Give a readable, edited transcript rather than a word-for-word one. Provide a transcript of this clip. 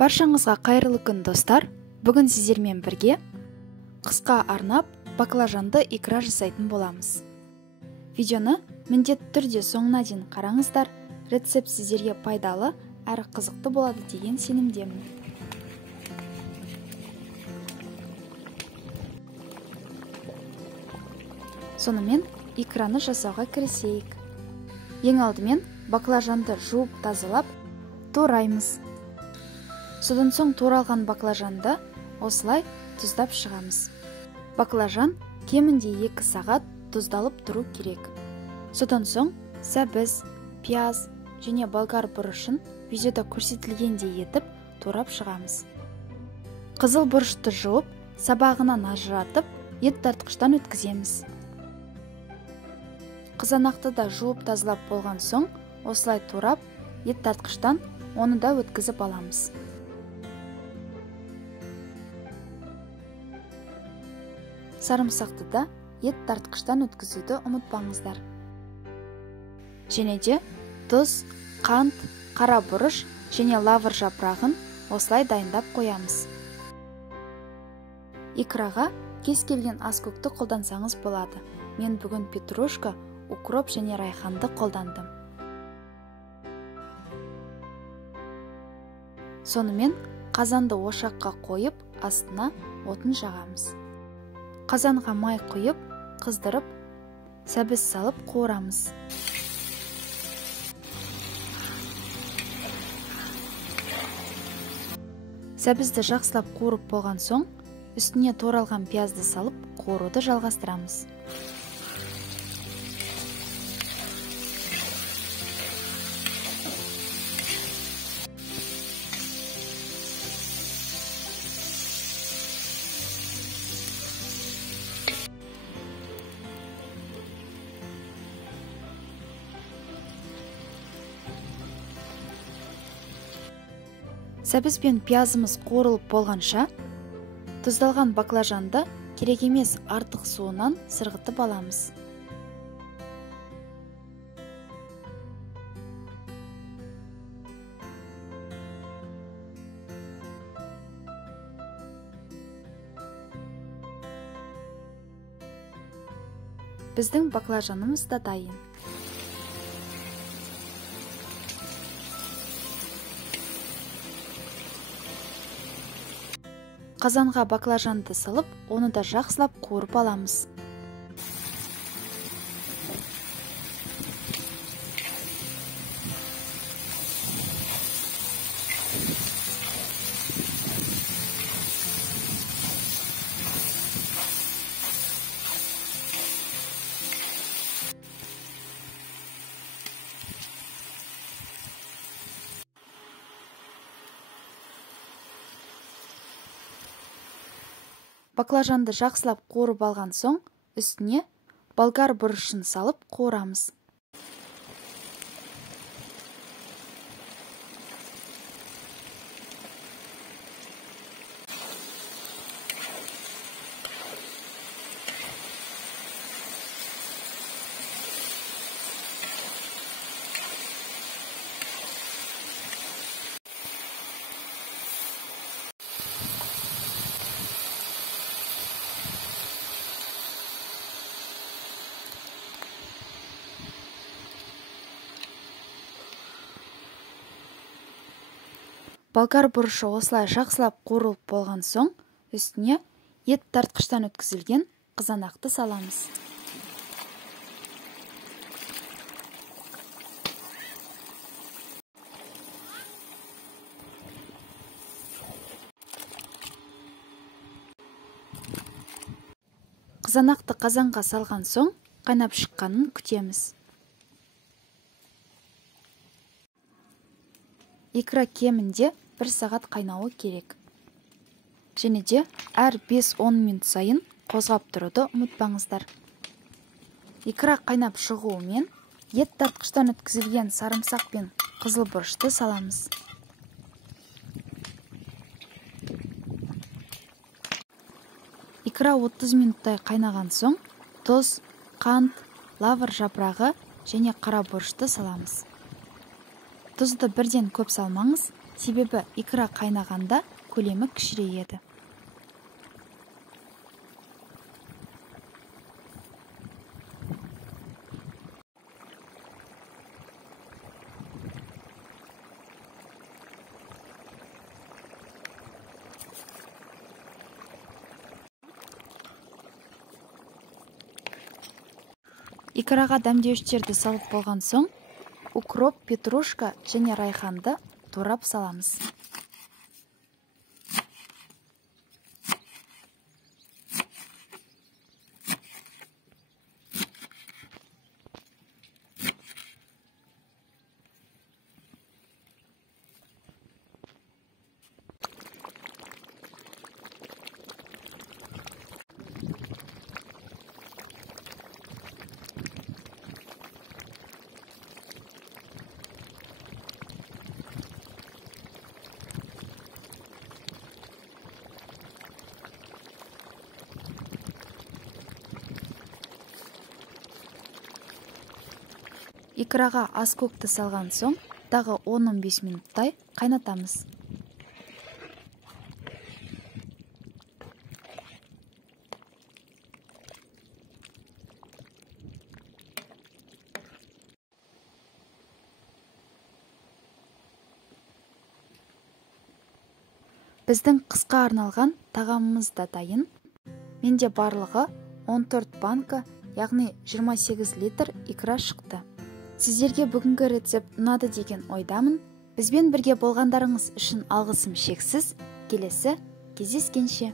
Баршаңызға қайырлы күн достар. Бүгін сіздермен бірге қысқа арнап баклажанды икра жасайтын боламыз. Видеоны міндетті түрде соңына дейін қараңыздар. Рецепт сіздерге пайдалы әрі қызықты болады деген сенімдемін. Сонымен икраны жасауға кірісейік. Ең алдымен баклажанды жуып тазалап тураймыз. Содан соң туралған баклажанды осылай тұздап шығамыз. Баклажан кемінде 2 сағат тұздалып тұру керек. Содан соң сәбіз, пияз және болгар бұрышын видеода көрсетілгендей етіп турап шығамыз. Қызыл бұрышты жуып, сабағынан ажыратып, ет тартқыштан өткіземіз. Қызанақты да жуып тазалап болған соң, осылай турап, ет тартқыштан оны да өткізіп аламыз. Сарымсақты да ет тартқыштан өткізуді ұмытпаңыздар. Және де тұз, қант, қара бұрыш және лавр жапырағын осылай дайындап қоямыз. Икраға кез келген аскөкті қолдансаңыз болады. Мен бүгін петрушка, укроп және райханды қолдандым. Сонымен қазанды ошаққа қойып, астына отын жағамыз. Қазанға май құйып, қыздырып, сәбіз салып қуырамыз. Сәбізді жақсылап қуырып болған соң, үстіне туралған пиязды салып, қуыруды жалғастырамыз. Сәбіз бен пиязымыз қуырылып болғанша, тұздалған баклажанды керек емес артық суынан сырғытып аламыз. Біздің баклажанымыз да дайын. Қазанға баклажанды салып, оны да жақсылап қуырып аламыз. Баклажанды жақсылап қуырып алған соң, үстіне болгар бұрышын салып қуырамыз. Болгар бұрышы осылай жақсылап қуырылып болған соң, үстіне ет тартқыштан өткізілген қызанақты саламыз. Қызанақты қазанға салған соң, қайнап шыққанын күтеміз. Икра кемінде 1 сағат қайнауы керек. Және де әр 5-10 минут сайын қозғап тұруды ұмытпаңыздар. Икра қайнап шығуымен ет тартқыштан өткізілген сарымсақ пен қызыл бұрышты саламыз. Икра 30 минуттай қайнаған соң, тұз, қант, лавр жапырағы және қара бұрышты саламыз. Тұзды бірден көп салмаңыз, себебі икра қайнағанда көлемі кішірейеді. Икраға дәмдеуіштерді салып болған соң, укроп, петрушка және райханды турап саламыз. Икраға ас көкті салған соң, тағы 10-15 минуттай қайнатамыз. Біздің қысқа арналған тағамымыз да дайын. Менде барлығы 14 банка, яғни 28 литр икра шықты. Сіздерге бүгінгі рецепт ұнады деген ойдамын. Бізбен бірге болғандарыңыз үшін алғысым шексіз. Келесі кездескенше.